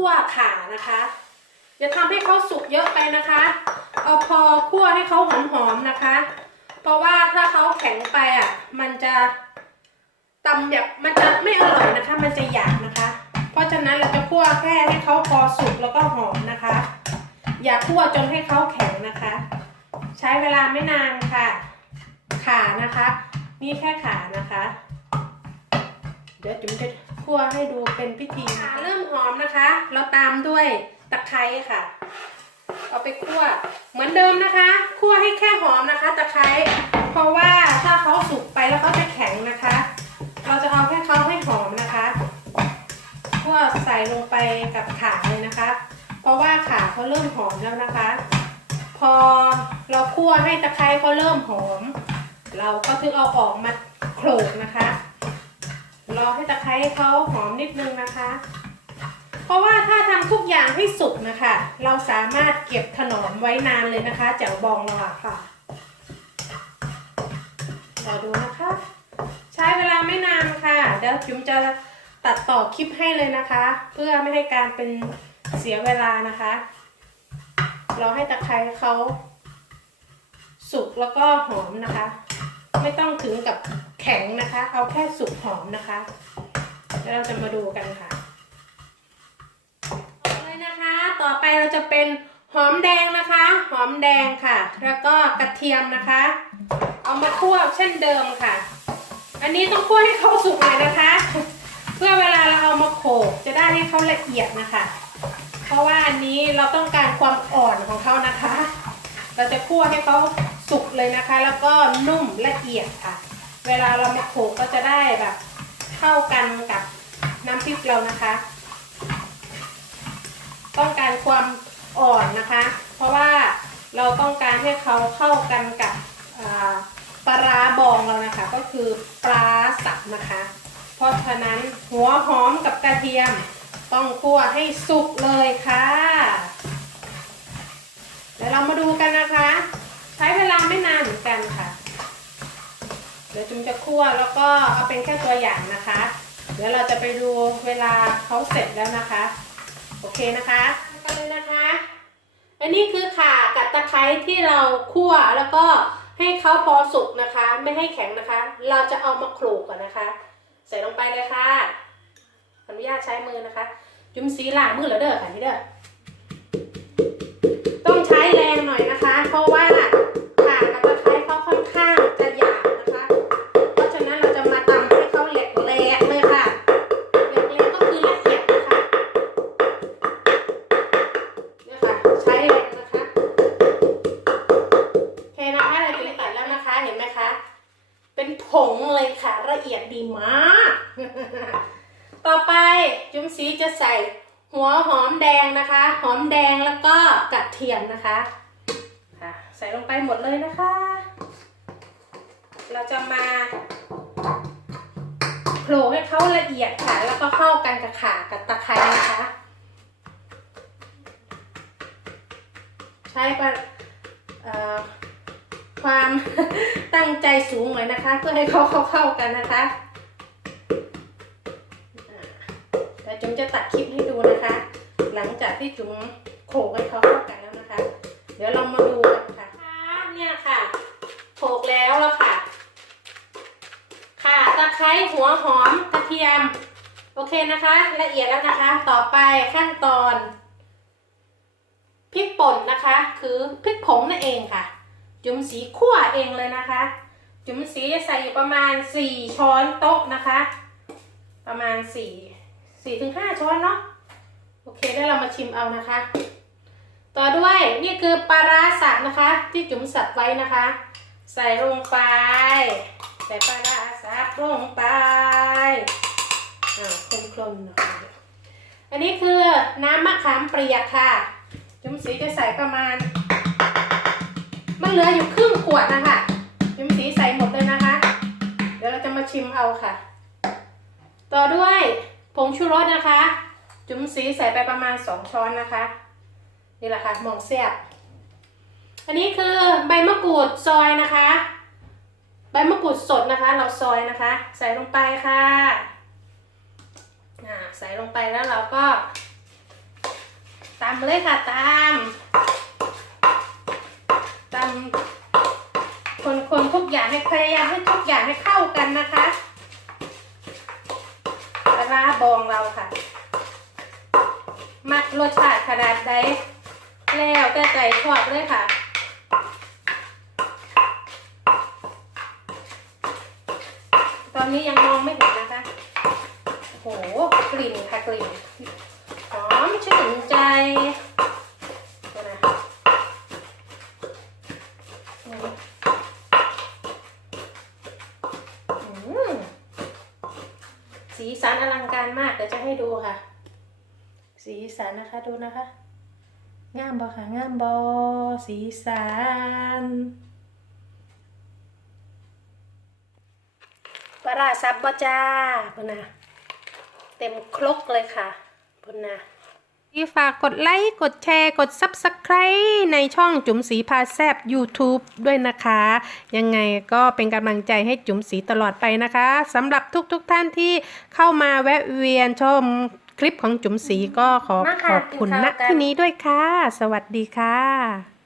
คั่วขานะคะอย่าทำให้เขาสุกเยอะไปนะคะ เอาพอคั่วให้เขาหอมๆนะคะ เพราะว่าถ้าเขาแข็งไปอะ มันจะตำแบบมันจะไม่อร่อยนะคะ มันจะหยาบนะคะ เพราะฉะนั้นเราจะคั่วแค่ให้เขาพอสุกแล้วก็หอมนะคะ อย่าคั่วจนให้เขาแข็งนะคะ ใช้เวลาไม่นานค่ะ ขานะคะ นี่แค่ขานะคะ เดี๋ยวจุ๋มจะ คั่วให้ดูเป็นพิธีเริ่มหอมนะคะ เราตามด้วยตะไคร้ค่ะ เอาไปคั่วเหมือนเดิมนะคะคั่วให้แค่หอมนะคะ ตะไคร้เพราะว่าถ้าเขาสุกไปแล้วเขาจะแข็งนะคะ เราจะเอาแค่เขาให้หอมนะคะคั่วใส่ลงไปกับขาเลยนะคะ เพราะว่าขาเขาเริ่มหอมแล้วนะคะ พอเราคั่วให้ตะไคร้เขาเริ่มหอม เราก็ถึงเอาออกมาโขลกนะคะ รอให้ตะไคร้เขาหอมนิดนึงนะคะ เพราะว่าถ้าทำทุกอย่างให้สุกนะคะ เราสามารถเก็บถนอมไว้นานเลยนะคะแจ่วบองเราอะค่ะรอดูนะคะ ใช้เวลาไม่นานค่ะ เดี๋ยวจุ๋มจะตัดต่อคลิปให้เลยนะคะ เพื่อไม่ให้การเป็นเสียเวลานะคะรอให้ตะไคร้เขาสุกแล้วก็หอมนะคะ ไม่ต้องถึงกับ แข็งนะคะ เอาแค่สุกหอมนะคะ แล้วเราจะมาดูกันค่ะเลยนะคะ ต่อไปเราจะเป็นหอมแดงนะคะ หอมแดงค่ะ แล้วก็กระเทียมนะคะ เอามาคั่วเช่นเดิมค่ะ อันนี้ต้องคั่วให้เขาสุกหน่อยนะคะ เพื่อเวลาเราเอามาโขกจะได้ให้เขาละเอียดนะคะ เพราะว่าอันนี้เราต้องการความอ่อนของเขานะคะ เราจะคั่วให้เขาสุกเลยนะคะ แล้วก็นุ่มละเอียดค่ะ เวลาเรามาโขลกก็จะได้แบบเข้ากันกับน้ำพริกเรานะคะ ต้องการความอ่อนนะคะ เพราะว่าเราต้องการให้เขาเข้ากันกับปลาบองเรานะคะ ก็คือปลาสับนะคะ เพราะฉะนั้นหัวหอมกับกระเทียม ต้องคั่วให้สุกเลยค่ะเดี๋ยวเรามาดูกันนะคะ ใช้เวลาไม่นานเหมือนกันค่ะ เดี๋ยว จะคั่วแล้วก็เอาเป็นแค่ตัวอย่างนะคะ เดี๋ยวเราจะไปดูเวลาเขาเสร็จแล้วนะคะ โอเคนะคะกันเลยนะคะ อันนี้คือข่ากับตะไคร้ที่เราคั่วแล้วก็ให้เขาพอสุกนะคะ ไม่ให้แข็งนะคะ เราจะเอามาโขลกก่อนนะคะ ใส่ลงไปเลยค่ะอนุญาตใช้มือนะคะ จุ่มสีหลางมือแล้วเด้อค่ะนี่เด้อต้องใช้แรงหน่อย ดีมาก ต่อไปจุ๋มสีจะใส่หัวหอมแดงนะคะ หอมแดงแล้วก็กระเทียมนะคะค่ะใส่ลงไปหมดเลยนะคะ เราจะมาโขลกให้เขาละเอียดค่ะ แล้วก็เข้ากันกับข่ากับตะไคร้นะคะ ใช้ปะความตั้งใจสูงหน่อยนะคะ เพื่อให้เขาเข้ากันนะคะ เดี๋ยวจุ๋มจะตัดคลิปให้ดูนะคะ หลังจาก ที่จุ๋มโขกให้เขาเข้ากันแล้วนะคะ เดี๋ยวเรามาดูกันค่ะเนี่ยค่ะโขกแล้วแล้วค่ะ ค่ะตะไคร้หัวหอมกระเทียม โอเคนะคะ ละเอียดแล้วนะคะ ต่อไปขั้นตอนพริกป่นนะคะ คือพริกผงนั่นเองค่ะ จุ๋มสีคั่วเองเลยนะคะ จุ๋มสีจะใส่อยู่ประมาณสี่ช้อนโต๊ะนะคะ ประมาณสี่สี่ถึงห้าช้อนเนาะ โอเคได้วเรามาชิมเอานะคะ ต่อด้วยนี่คือปลาร้าสับนะคะ ที่จุ๋มสับไว้นะคะ ใส่ลงไป ใส่ปลาร้าสับลงไปอ่าคลนๆหน่อยอันนี้คือน้ำมะขามเปียกค่ะ จุ๋มสีจะใส่ประมาณ มันเหลืออยู่ครึ่งขวดนะคะ จุ๋มสีใส่หมดเลยนะคะ เดี๋ยวเราจะมาชิมเอาค่ะ ต่อด้วยผงชูรสนะคะ จุ๋มสีใส่ไปประมาณสองช้อนนะคะนี่แหละค่ะมองแซ่บอันนี้คือใบมะกรูดซอยนะคะ ใบมะกรูดสดนะคะ เราซอยนะคะ ใส่ลงไปค่ะอ่าใส่ลงไปแล้วเราก็ตำเลยค่ะตำตำคนคนทุกอย่างให้พยายามให้ทุกอย่างให้เข้ากันนะคะปลาบองเราค่ะ มักรสชาติขนาดใดแล้วแต่ใจชอบเลยค่ะตอนนี้ยังมองไม่เห็นนะคะโอ้โหกลิ่นค่ะกลิ่นหอมชื่นใจนะอืมอืมสีสันอลังการมากเดี๋ยวจะให้ดูค่ะ สีสันนะคะดูนะคะ งามบอค่ะงามบอสีสันปลาร้าซับบอจ้าพุ่นนะเต็มครกเลยค่ะพุ่นนะที่ฝากกดไลค์ กดแชร์ กด Subscribe ในช่องจุ๋มสีพาแซบ YouTube ด้วยนะคะ ยังไงก็เป็นกำลังใจให้จุ๋มสีตลอดไปนะคะสำหรับทุกๆทท่านที่เข้ามาแวะเวียนชม ลิปของจุ๋มสีก็ขอมาขค่ะอบคุณกินณข้าวกันที่นี้ด้วยค่ะ สวัสดีค่ะ